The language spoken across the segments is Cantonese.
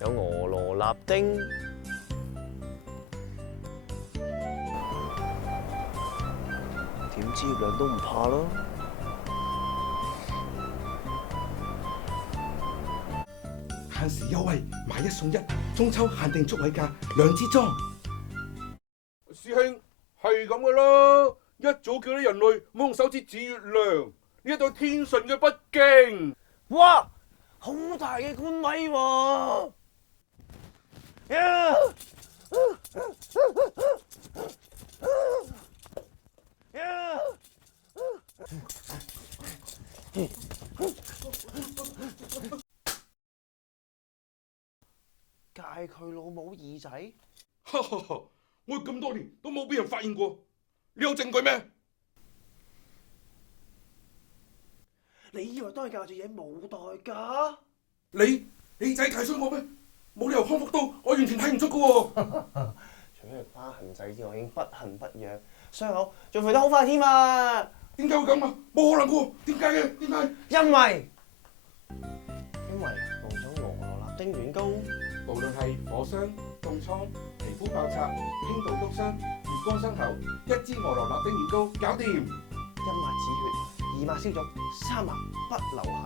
有俄羅納丁。點知葉亮都唔怕咯。限時優惠，買1送1，中秋限定促位價，2支裝。師兄係咁噶啦，一早叫啲人類唔好用手指指月亮，呢一對天神嘅北京。哇，好大嘅官威喎！戒佢老母耳仔！哈哈哈！我咁多年都冇俾人發現過，你有證據咩？你以為當佢教住嘢冇代價？你仔睇衰我咩？冇理由康復到我完全睇唔出噶喎。除咗係疤痕仔之外，已經不痕不癢，傷口仲肥得好快添啊！點解會咁啊？冇可能噶喎！點解嘅？點解？因為用咗俄羅納丁軟膏。無論係火傷、凍瘡、皮膚爆拆、輕度篤傷、月光傷口，一支俄羅納丁軟膏搞掂。一抹止血，2抹消腫，3抹不留痕。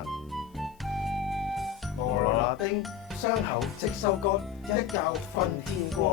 俄羅納丁傷口即收乾，一覺瞓天光。